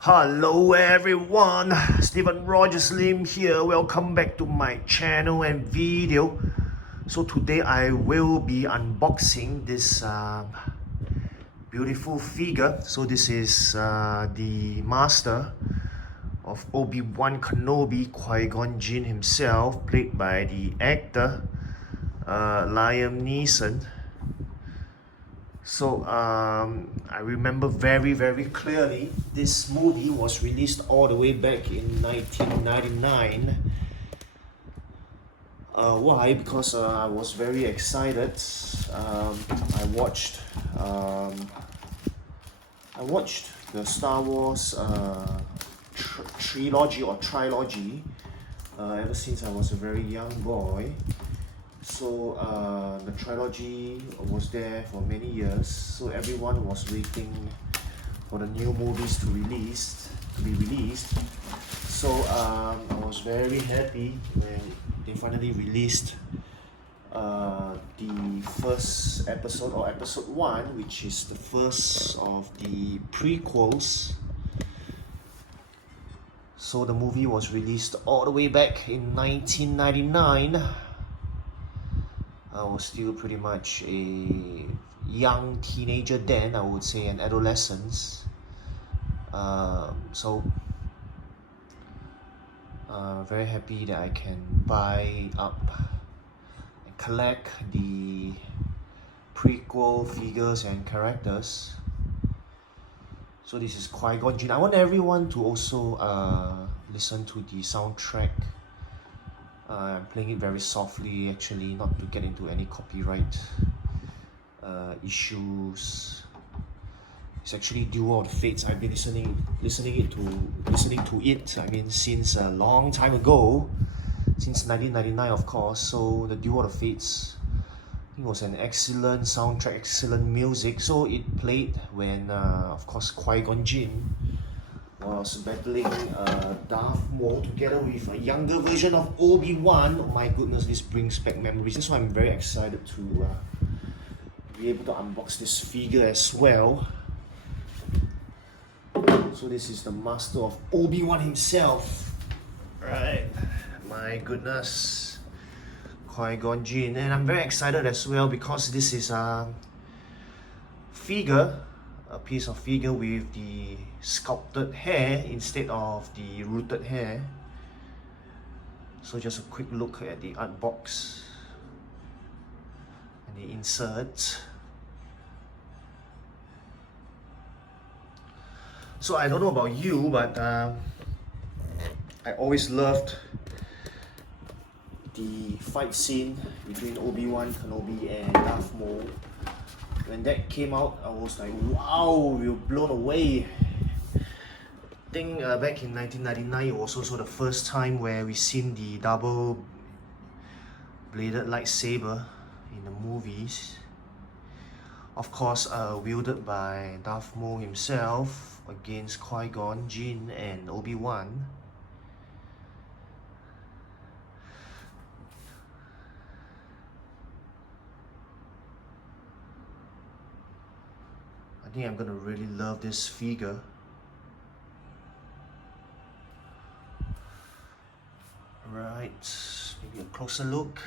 Hello everyone, Stephen Rogers Lim here. Welcome back to my channel and video. So today I will be unboxing this beautiful figure. So this is the master of Obi-Wan Kenobi, Qui Gon Jinn himself, played by the actor Liam Neeson. So I remember very clearly this movie was released all the way back in 1999. Why? Because I was very excited. I watched the Star Wars trilogy ever since I was a very young boy. So the trilogy was there for many years, so everyone was waiting for the new movies to be released. So I was very happy when they finally released the first episode, or episode 1, which is the first of the prequels. So the movie was released all the way back in 1999. I was still pretty much a young teenager then, I would say an adolescent. Very happy that I can buy up and collect the prequel figures and characters. So this is Qui Gon Jinn. I want everyone to also listen to the soundtrack. I'm playing it very softly, actually, not to get into any copyright issues. It's actually Duel of the Fates. I've been listening to it. I mean, since a long time ago, since 1999, of course. So the Duel of the Fates, I think, was an excellent soundtrack, excellent music. So it played when, of course, Qui Gon Jinn was battling Darth Maul together with a younger version of Obi-Wan. Oh my goodness, this brings back memories. That's why I'm very excited to be able to unbox this figure as well. So this is the master of Obi-Wan himself. Right, my goodness, Qui Gon Jinn. And I'm very excited as well because this is a piece of figure with the sculpted hair instead of the rooted hair. So just a quick look at the art box and the insert. So I don't know about you, but I always loved the fight scene between Obi-Wan Kenobi and Darth Maul. When that came out, I was like, wow, we were blown away. I think back in 1999, it was also the first time where we seen the double-bladed lightsaber in the movies. Of course, wielded by Darth Maul himself against Qui Gon Jinn and Obi-Wan. I think I'm gonna really love this figure. Right, maybe a closer look.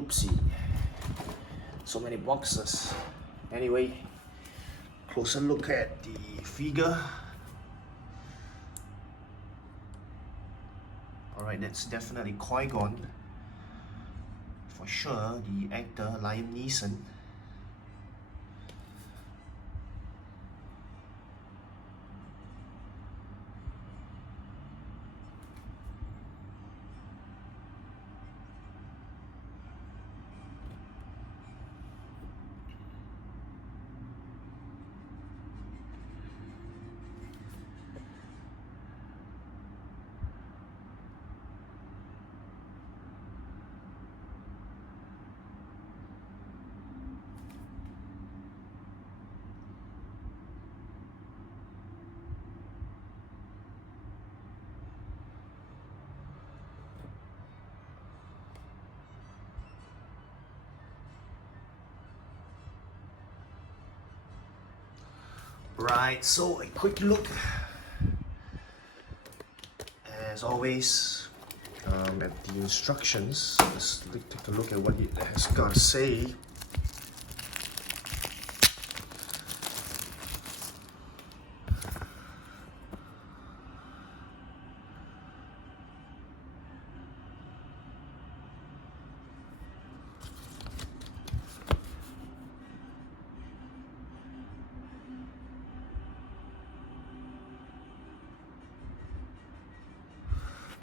Oopsie. So many boxes. Anyway, closer look at the figure. Alright, that's definitely Qui Gon. For sure, the actor Liam Neeson. Right, so a quick look, as always, at the instructions. Let's take a look at what it has got to say.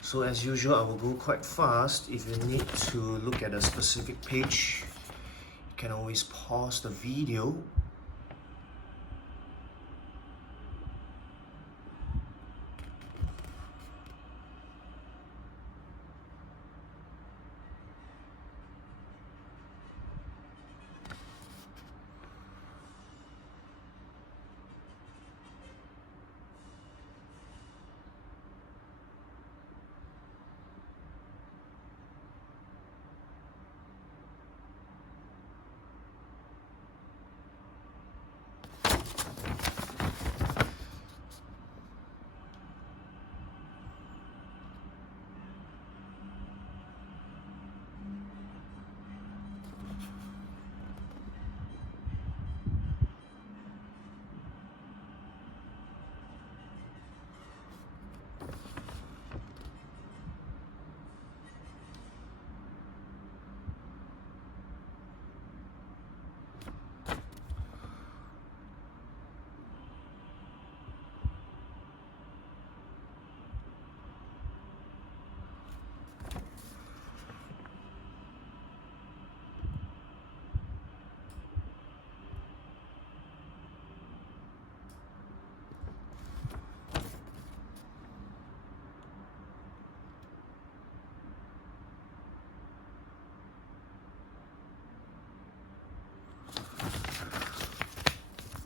So as usual, I will go quite fast. If you need to look at a specific page, you can always pause the video.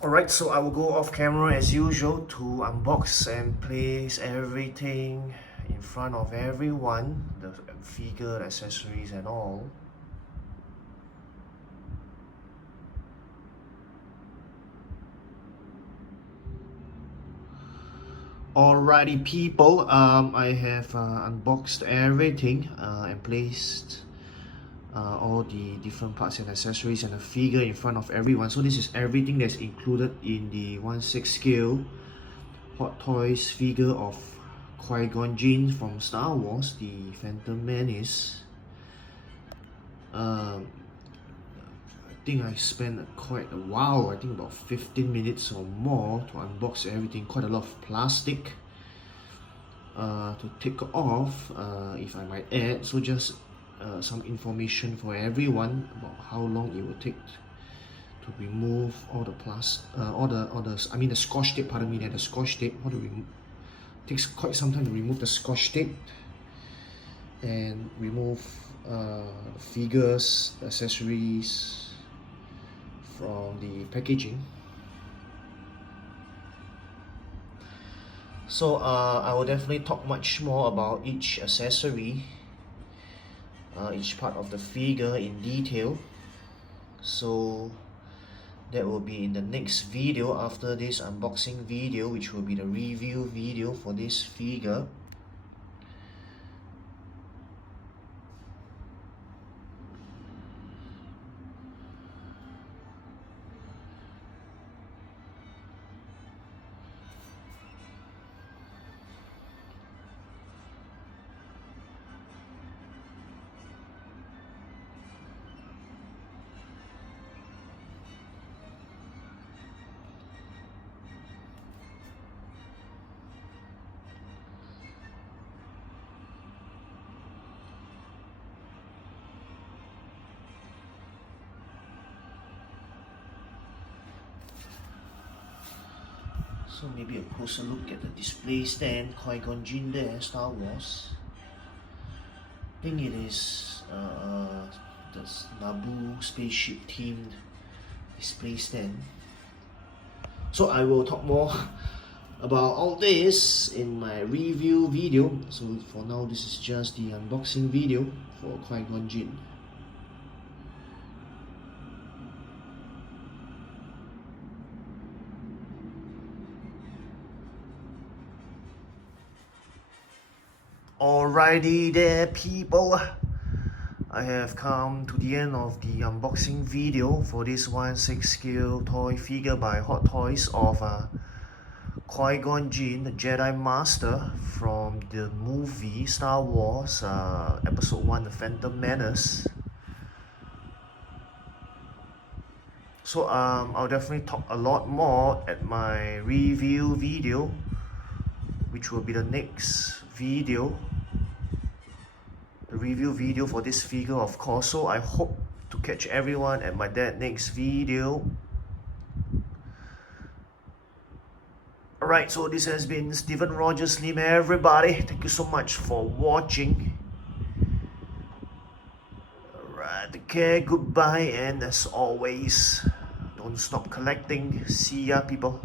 Alright, so I will go off camera as usual to unbox and place everything in front of everyone, the figure, accessories and all. Alrighty people, I have unboxed everything and placed all the different parts and accessories and a figure in front of everyone. So this is everything that's included in the 1/6 scale Hot Toys figure of Qui Gon Jinn from Star Wars, the Phantom Menace. I think I spent quite a while, I think about 15 minutes or more to unbox everything. Quite a lot of plastic to take off, if I might add. So just some information for everyone about how long it will take to remove all the the scotch tape. Pardon me, the scotch tape. How to remove? Takes quite some time to remove the scotch tape and remove figures, the accessories from the packaging. So I will definitely talk much more about each accessory, each part of the figure in detail. So that will be in the next video after this unboxing video, which will be the review video for this figure. So maybe a closer look at the display stand, Qui Gon Jinn there, Star Wars. I think it is the Naboo spaceship themed display stand. So I will talk more about all this in my review video. So for now, this is just the unboxing video for Qui Gon Jinn. Alrighty there, people. I have come to the end of the unboxing video for this 1/6 scale toy figure by Hot Toys of Qui Gon Jinn, the Jedi Master from the movie Star Wars Episode 1, The Phantom Menace. So I'll definitely talk a lot more at my review video, which will be the next video. The review video for this figure, of course. So I hope to catch everyone at my next video. Alright, so this has been Steven Rogers Lim, everybody. Thank you so much for watching. Alright, okay, goodbye, and as always, don't stop collecting. See ya, people.